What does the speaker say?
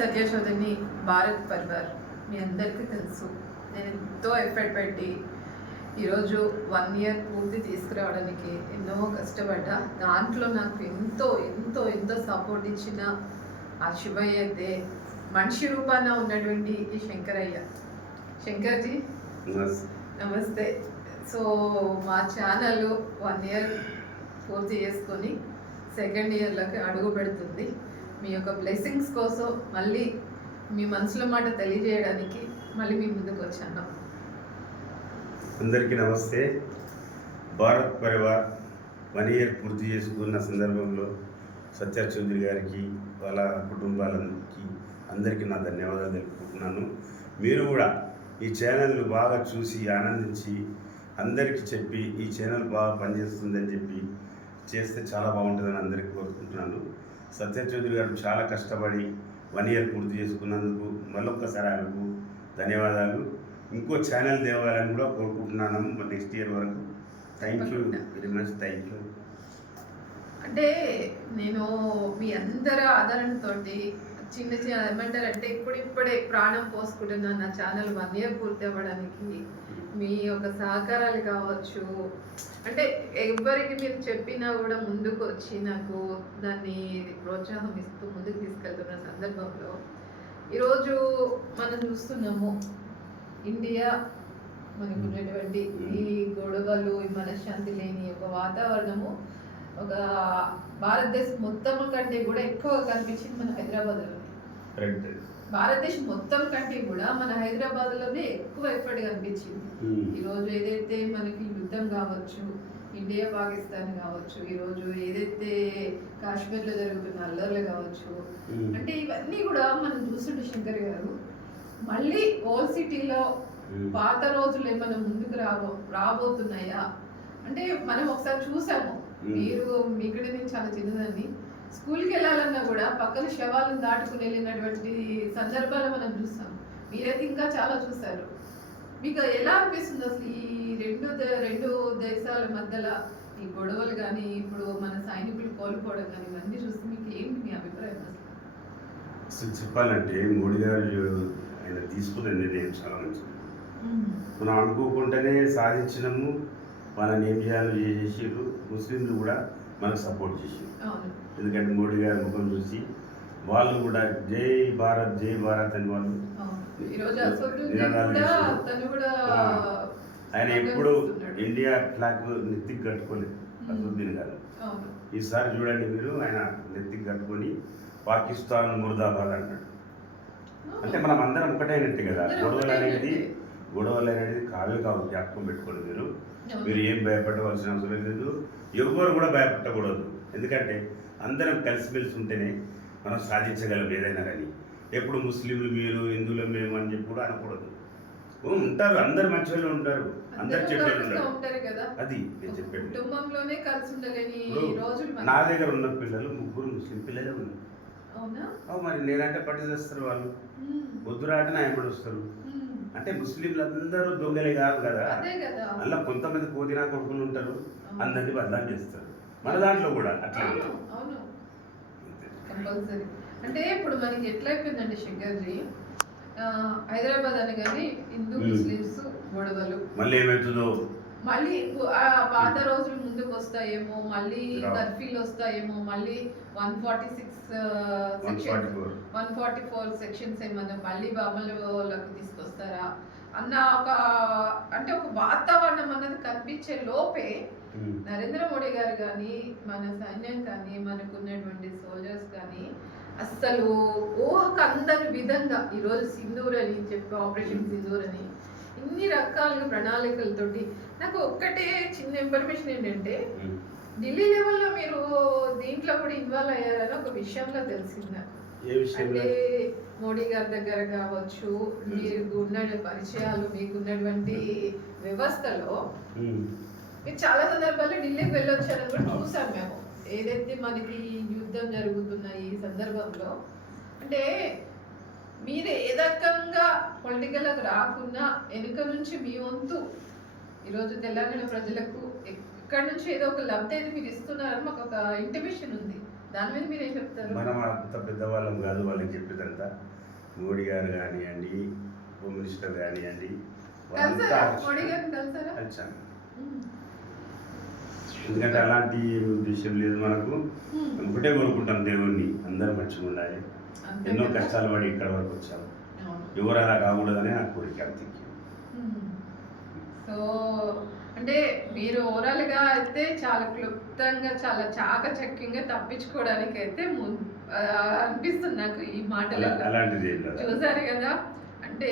సత్యశోధని భారత్ పరివార్ మీ అందరికీ తెలుసు. నేను ఎంతో ఎఫర్ట్ పెట్టి ఈరోజు 1 year పూర్తి తీసుకురావడానికి ఎన్నో కష్టపడ్డా. దాంట్లో నాకు ఎంతో ఎంతో ఎంతో సపోర్ట్ ఇచ్చిన ఆ శివయ్య అయితే మనిషి రూపాన ఉన్నటువంటి ఈ శంకర్జీ నమస్తే. సో మా ఛానల్ 1 year పూర్తి చేసుకొని 2nd yearలోకి అడుగు పెడుతుంది. మీ యొక్క బ్లెస్సింగ్స్ కోసం మళ్ళీ మీ మనసులో మాట తెలియజేయడానికి మళ్ళీ మీ ముందుకు వచ్చాను. అందరికీ నమస్తే. భారత్ పరివార్ 1 year పూర్తి చేసుకున్న సందర్భంలో సత్య చౌదరి గారికి వాళ్ళ కుటుంబాలందరికీ అందరికీ నా ధన్యవాదాలు తెలుపుకుంటున్నాను. మీరు కూడా ఈ ఛానల్ను బాగా చూసి ఆనందించి అందరికీ చెప్పి ఈ ఛానల్ బాగా పనిచేస్తుందని చెప్పి చేస్తే చాలా బాగుంటుందని అందరికీ కోరుకుంటున్నాను. సత్య చౌదరి గారు చాలా కష్టపడి 1 year పూర్తి చేసుకున్నందుకు మళ్ళొక్కసారి ఆయనకు ధన్యవాదాలు. ఇంకో ఛానల్ దేవాలని కూడా కోరుకుంటున్నాను నెక్స్ట్ ఇయర్ వరకు. Thank you very much. Thank you. అంటే నేను మీ అందరి ఆదరణతోటి చిన్న చిన్న ఏమంటారంటే ఇప్పుడిప్పుడే ప్రాణం పోసుకుంటున్నాను నా ఛానల్ 1 year పూర్తి అవ్వడానికి. మీ యొక్క సహకారాలు కావచ్చు, అంటే ఎవరికి మీరు చెప్పినా కూడా ముందుకు వచ్చి నాకు దాన్ని ప్రోత్సాహం ఇస్తూ ముందుకు తీసుకెళ్తున్న సందర్భంలో ఈరోజు మనం చూస్తున్నాము ఇండియా మనకు ఉన్నటువంటి ఈ గొడవలు, ఈ మనశ్శాంతి లేని ఒక వాతావరణము ఒక భారతదేశం మొత్తం కంటే కూడా ఎక్కువ కనిపించింది మన హైదరాబాద్లోనే. భారతదేశం మొత్తం కంటే కూడా మన హైదరాబాద్లోనే ఎక్కువ ఎఫర్ట్ కనిపించింది. ఈరోజు ఏదైతే మనకి యుద్ధం కావచ్చు, ఇండియా పాకిస్తాన్ కావచ్చు, ఈరోజు ఏదైతే కాశ్మీర్లో జరుగుతున్న అల్లర్లు కావచ్చు, అంటే ఇవన్నీ కూడా మనం చూస్తుంటే శంకర్ గారు మళ్ళీ ఓల్డ్ సిటీలో పాత రోజులు ఏమైనా ముందుకు రాబోతున్నాయా అంటే మనం ఒకసారి చూసాము. మీరు ఇక్కడ నేను చాలా చిన్నదాన్ని, స్కూల్కి వెళ్ళాలన్నా కూడా పక్కన శవాలను దాటుకుని వెళ్ళినటువంటి సందర్భాలు మనం చూస్తాం. మీరైతే ఇంకా చాలా చూస్తారు. మీకు ఎలా అనిపిస్తుంది అసలు ఈ రెండు దేశాల మధ్యలో ఈ గొడవలు కానీ ఇప్పుడు మన సైనికులు కోల్పోవడం కానీ ఇవన్నీ చూస్తే మీకు ఏంటి మీ అభిప్రాయం? అసలు చెప్పాలంటే మోడీ గారు ఆయన తీసుకున్న నిర్ణయం చాలా మంచిది. మనం అనుకోకుండానే సాధించినాము. వాళ్ళని ఏం చేయాలో చేసేసారు. ముస్లింలు కూడా మనకు సపోర్ట్ చేసారు. ఎందుకంటే మోడీ గారి ముఖం చూసి వాళ్ళు కూడా జై భారత్ అని వాళ్ళు ఆయన ఎప్పుడు ఇండియా ఫ్లాగ్ నెత్తికి కట్టుకోలేదు అసదుద్దీన్ గారు. ఈసారి చూడండి మీరు, ఆయన నెత్తికి కట్టుకొని పాకిస్తాన్ ముర్దాబాద్ అంటాడు. అంటే మనం అందరం ఒకటైనట్టే కదా. గొడవలు అనేది కావే కావు, జ్ఞాపకం పెట్టుకోండి. మీరు ఏం భయపడవలసిన అవసరం లేదు. ఎవరు కూడా భయపడకూడదు. ఎందుకంటే అందరం కలిసిమెలిసి ఉంటేనే మనం సాధించగలం ఏదైనా. కానీ ఎప్పుడు ముస్లింలు మీరు, హిందువులు మేము అని చెప్పి కూడా అనకూడదు. ఉంటారు, అందరు మంచి వాళ్ళు ఉంటారు, అందరు చెడ్డలు ఉంటారు. అది నేను చెప్పాను. నా దగ్గర ఉన్న పిల్లలు 3 ముస్లిం పిల్లలే ఉన్నారు. మరి నేనంటే పట్టిస్తారు వాళ్ళు. పొద్దురాట నా ఎంబడి వస్తారు. అంటే ముస్లింలు అందరూ దొంగలే కాదు కదా. అలా కొంతమంది పోదినా కొడుకులు ఉంటారు, అందరినీ బదనాం చేస్తారు. మన దాంట్లో కూడా అట్లా కంపల్సరీ. అంటే ఇప్పుడు మనకి ఎట్లా అయిపోయిందండి శంకర్జీ, హైదరాబాద్ అని కానీ హిందూ ముస్లిమ్స్ గొడవలు మళ్ళీ ఏమవుతుందో, మళ్ళీ పాత రోజులు ముందుకు వస్తాయేమో, మళ్ళీ కర్ఫ్యూలు వస్తాయేమో, మళ్ళీ 144 సెక్షన్స్ ఏమన్నా మళ్ళీ బామలకు తీసుకొస్తారా అన్న ఒక వాతావరణం అన్నది కనిపించే లోపే నరేంద్ర మోడీ గారు కానీ, మన సైన్యం కానీ, మనకున్నటువంటి సోల్జర్స్ కానీ అస్సలు ఊహకు అందరి విధంగా ఈరోజు సింధూర్ అని చెప్పి ఆపరేషన్ సింధూర్ అని ఇన్ని రకాలుగా ప్రణాళికలతోటి. నాకు ఒక్కటే చిన్న ఇన్ఫర్మేషన్ ఏంటంటే, ఢిల్లీ లెవెల్లో మీరు దీంట్లో కూడా ఇన్వాల్వ్ అయ్యారని ఒక విషయంలో తెలిసిందా? అంటే మోడీ గారి దగ్గర కావచ్చు, మీకు ఉన్న పరిచయాలు, మీకున్నటువంటి వ్యవస్థలో మీరు చాలా సందర్భాల్లో ఢిల్లీకి వెళ్ళొచ్చారని కూడా చూసాం మేము. ఏదైతే మనకి యుద్ధం జరుగుతున్న ఈ సందర్భంలో అంటే మీరు ఏ రకంగా పొలిటికల్కి రాకుండా వెనుక నుంచి మీ వంతు ఈరోజు తెలంగాణ ప్రజలకు ఇక్కడ నుంచి ఏదో ఒక లబ్ధి అయితే మీరు ఇస్తున్నారని మాకు ఒక ఇంటిమేషన్ ఉంది. దాని మీద మీరేం చెప్తారు? మనం అంత పెద్దవాళ్ళం కాదు వాళ్ళకి చెప్పేదంతా. మోడీ గారు కానివ్వండి, హోమ్ మినిస్టర్ కానివ్వండి, వాళ్ళంతా కలిసారా మోడీ గారిని కలిసారా? కలిసాను. ఉమ్. ఎందుకంటే అలాంటి ఉద్దేశం లేదు మనకు. ఉమ్. ఒకటే కోరుకుంటాం దేవుణ్ణి, అందరూ మంచిగా ఉండాలి. అంతే ఎన్నో కదా? కష్టాలు పడి ఇక్కడ వరకు వచ్చాము. అవును. ఎవరు అలా కాకూడదని నా కోరిక అంతే. సో అంటే మీరు ఓవరాల్ గా అయితే చాలా క్లుప్తంగా చాలా చాకచక్యంగా తప్పించుకోవడానికి అయితే అనిపిస్తుంది నాకు ఈ మాటలు అలాంటిది ఏం లేదు. చూసారు కదా అంటే